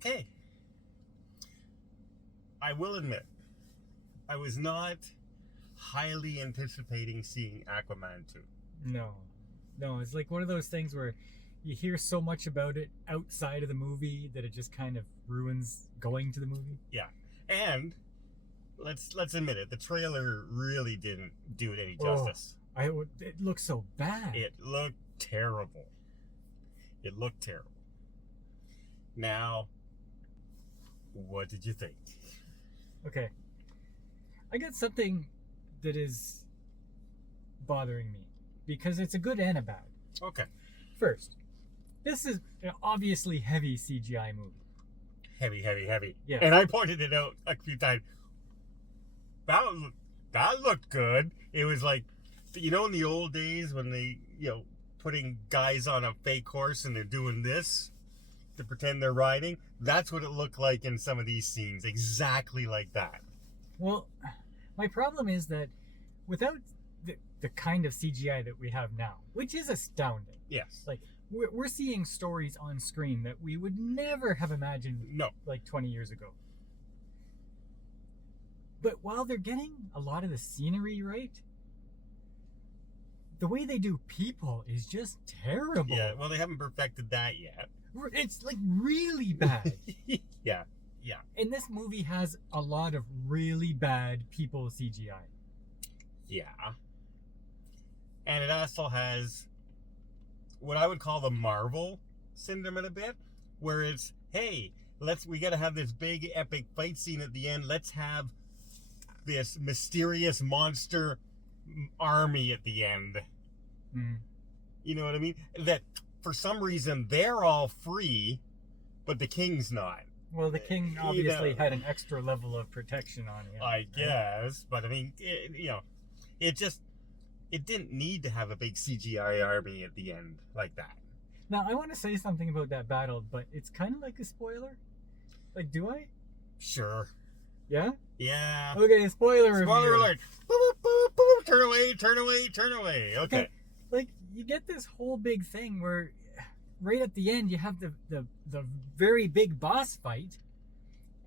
Okay. I will admit, I was not highly anticipating seeing Aquaman 2. No, it's like one of those things where you hear so much about it outside of the movie that it just kind of ruins going to the movie. Yeah, and let's admit it, the trailer really didn't do it any justice. It looks so bad. It looked terrible. Now, what did you think? Okay, I got something that is bothering me because it's a good and a bad. Okay. First, this is an obviously heavy CGI movie. Heavy. Yes. And I pointed it out a few times. That looked good. It was like, in the old days when they, putting guys on a fake horse and they're doing this to pretend they're riding. That's what it looked like in some of these scenes. Exactly like that. Well, my problem is that without the kind of CGI that we have now, which is astounding. Yes. Like, we're seeing stories on screen that we would never have imagined like 20 years ago. But while they're getting a lot of the scenery right, the way they do people is just terrible. Yeah, well, they haven't perfected that yet. It's like really bad. Yeah. And this movie has a lot of really bad people CGI. Yeah. And it also has what I would call the Marvel syndrome a bit, where it's, hey, we got to have this big epic fight scene at the end. Let's have this mysterious monster army at the end. Mm. You know what I mean? That for some reason they're all free, but the king's not. Well, the king obviously had an extra level of protection on him. I guess, but I mean, it didn't need to have a big CGI army at the end like that. Now, I want to say something about that battle, but it's kind of like a spoiler. Like, do I? Sure. Yeah? Yeah. Okay, spoiler alert. Boop, boop, boop, boop. Turn away. Okay. Like, you get this whole big thing where right at the end you have the very big boss fight,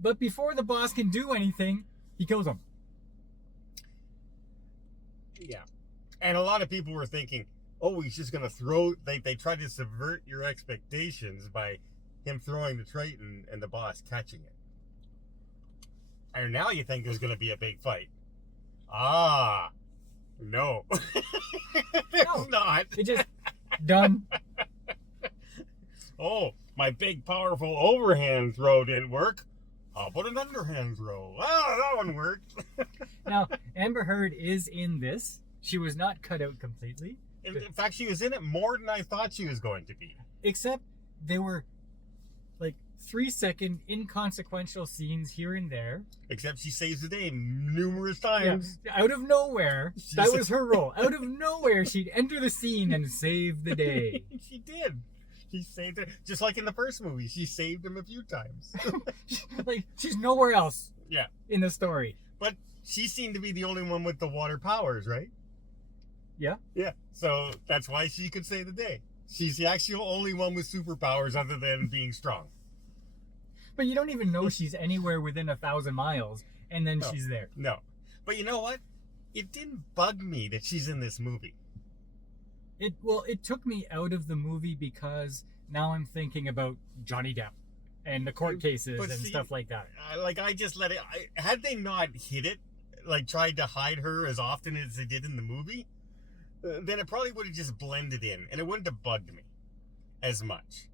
but before the boss can do anything, he kills him. Yeah. And a lot of people were thinking, oh, he's just going to throw... They tried to subvert your expectations by him throwing the Triton and the boss catching it. And now you think there's going to be a big fight. Ah, no. It's not. It just... done. Oh, my big, powerful overhand throw didn't work. How about an underhand throw? Ah, that one worked. Now, Amber Heard is in this. She was not cut out completely. In fact, she was in it more than I thought she was going to be. Except they were like 3-second inconsequential scenes here and there. Except she saves the day numerous times. Yeah. Out of nowhere, that was her role. Out of nowhere, she'd enter the scene and save the day. She did. She saved it. Just like in the first movie, she saved him a few times. Like, she's nowhere else in the story. But she seemed to be the only one with the water powers, right? Yeah. Yeah. So that's why she could save the day. She's the actual only one with superpowers other than being strong. But you don't even know she's anywhere within 1,000 miles, and then she's there. No. But you know what? It didn't bug me that she's in this movie. It took me out of the movie because now I'm thinking about Johnny Depp and the court cases and stuff like that. I just let it... had they not hit it, like tried to hide her as often as they did in the movie, then it probably would have just blended in, and it wouldn't have bugged me as much.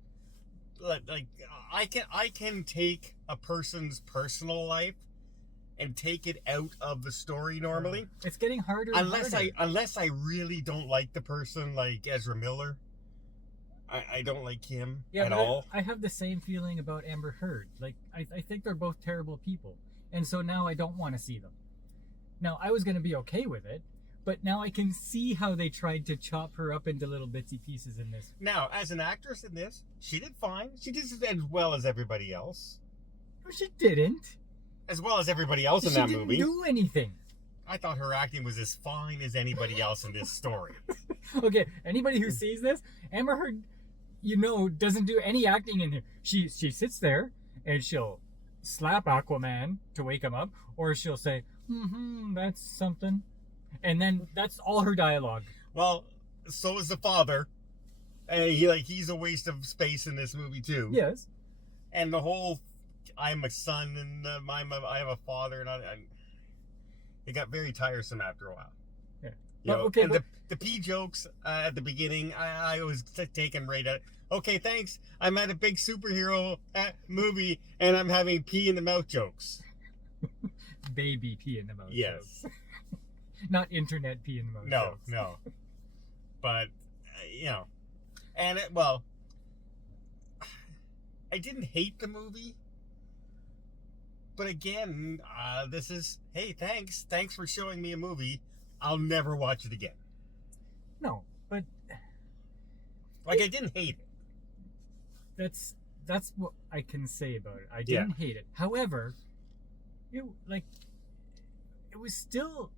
Like I can take a person's personal life and take it out of the story normally. It's getting harder unless I really don't like the person, like Ezra Miller. I don't like him at all. I have the same feeling about Amber Heard. Like, I think they're both terrible people. And so now I don't want to see them. Now, I was going to be okay with it, but now I can see how they tried to chop her up into little bitsy pieces in this. Now, as an actress in this, she did fine. She did as well as everybody else. No, she didn't. As well as everybody else in that movie. She didn't do anything. I thought her acting was as fine as anybody else in this story. Okay, anybody who sees this, Amber Heard, doesn't do any acting in here. She sits there and she'll slap Aquaman to wake him up, or she'll say, that's something. And then that's all her dialogue. Well, so is the father. He's a waste of space in this movie too. Yes. And the whole, I'm a son and I have a father, and it got very tiresome after a while. Yeah. You know, Okay. and the pee jokes at the beginning, I was taken right at. Okay, thanks. I'm at a big superhero movie, and I'm having pee in the mouth jokes. Baby pee in the mouth. Yes. Jokes. Not internet pee in the mouth. Jokes. No. But and I didn't hate the movie. But again, this is, hey, thanks for showing me a movie. I'll never watch it again. No, but I didn't hate it. That's what I can say about it. I didn't hate it. However, it was still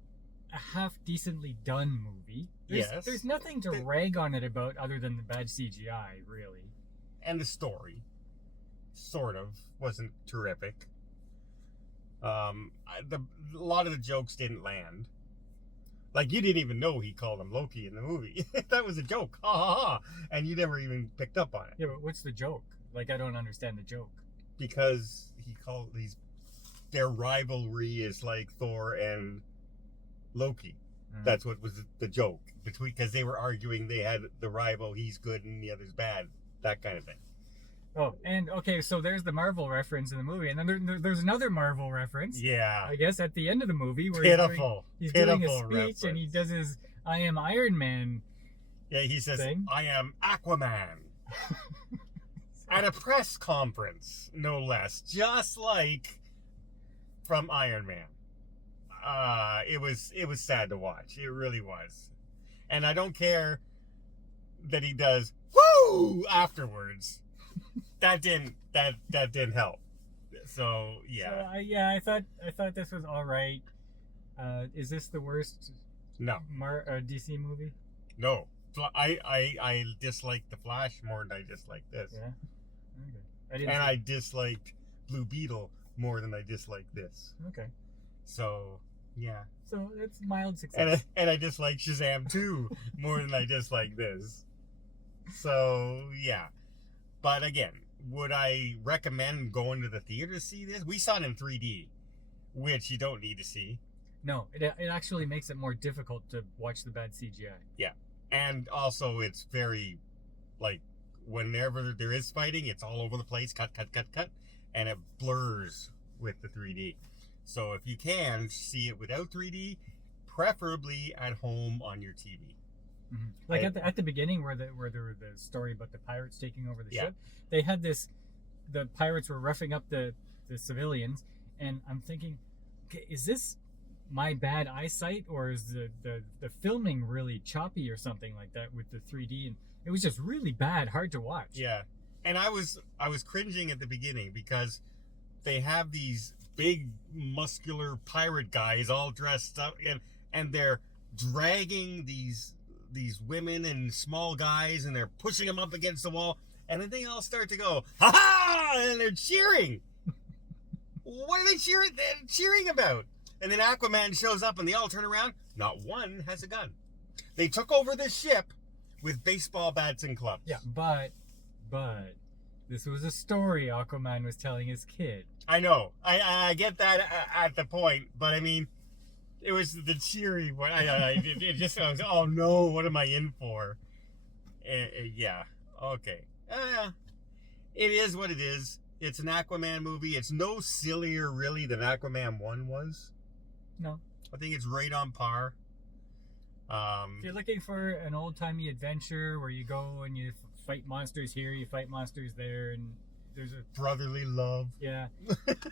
a half decently done movie. There's nothing to rag on it about other than the bad CGI, really. And the story, sort of, wasn't terrific. A lot of the jokes didn't land. Like, you didn't even know he called him Loki in the movie. That was a joke. Ha ha ha. And you never even picked up on it. Yeah, but what's the joke? Like, I don't understand the joke. Because their rivalry is like Thor and Loki. Mm. That's what was the joke. Because they were arguing they had the rival, he's good and the other's bad. That kind of thing. Oh, and okay, so there's the Marvel reference in the movie, and then there's another Marvel reference. Yeah. I guess at the end of the movie where he's doing a speech reference. and he does his I am Iron Man. Yeah, he says, thing. I am Aquaman. At a press conference, no less. Just like from Iron Man. It was sad to watch. It really was. And I don't care that he does woo afterwards. That didn't help. So yeah. So, I thought this was all right. Is this the worst? No. DC movie? No. I disliked the Flash more than I disliked this. Yeah. Okay. I disliked Blue Beetle more than I disliked this. Okay. So yeah. So it's mild success. And I disliked Shazam 2 more than I disliked this. So yeah. But again, would I recommend going to the theater to see this? We saw it in 3D, which you don't need to see. No, it actually makes it more difficult to watch the bad CGI. Yeah. And also it's very, like, whenever there is fighting, it's all over the place, cut, and it blurs with the 3D. So if you can see it without 3D, preferably at home on your TV. Mm-hmm. Like at the beginning where there were the story about the pirates taking over the ship, they had the pirates were roughing up the civilians, and I'm thinking, okay, is this my bad eyesight, or is the filming really choppy or something like that with the 3D? And it was just really bad, hard to watch. Yeah. And I was cringing at the beginning because they have these big muscular pirate guys all dressed up, and they're dragging these women and small guys, and they're pushing them up against the wall, and then they all start to go, ha ha, and they're cheering. What are they cheering about? And then Aquaman shows up and they all turn around. Not one has a gun. They took over the ship with baseball bats and clubs. Yeah, but this was a story Aquaman was telling his kid. I know. I get that at the point, but I mean, it was the cheery one. It just sounds, oh no, what am I in for? Yeah, okay. It is what it is. It's an Aquaman movie. It's no sillier, really, than Aquaman 1 was. No. I think it's right on par. If you're looking for an old-timey adventure where you go and you fight monsters here, you fight monsters there, and there's a brotherly love. Yeah.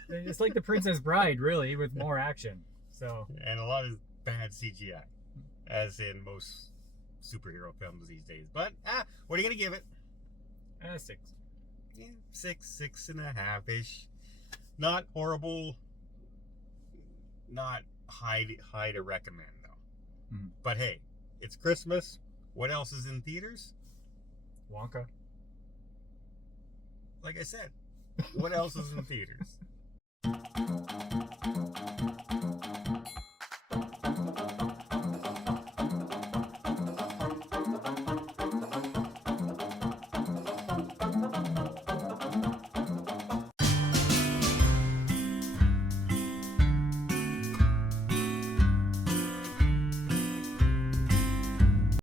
It's like The Princess Bride, really, with more action. So. And a lot of bad CGI, as in most superhero films these days. But, what are you going to give it? 6. Yeah, 6.5-ish. Not horrible. Not high to recommend, though. Mm-hmm. But hey, it's Christmas. What else is in theaters? Wonka. Like I said, What else is in theaters?